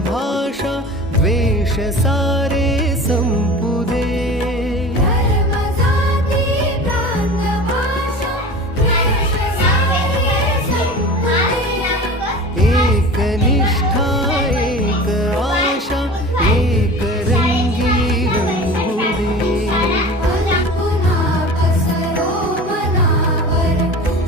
भाषा द्वेष सारे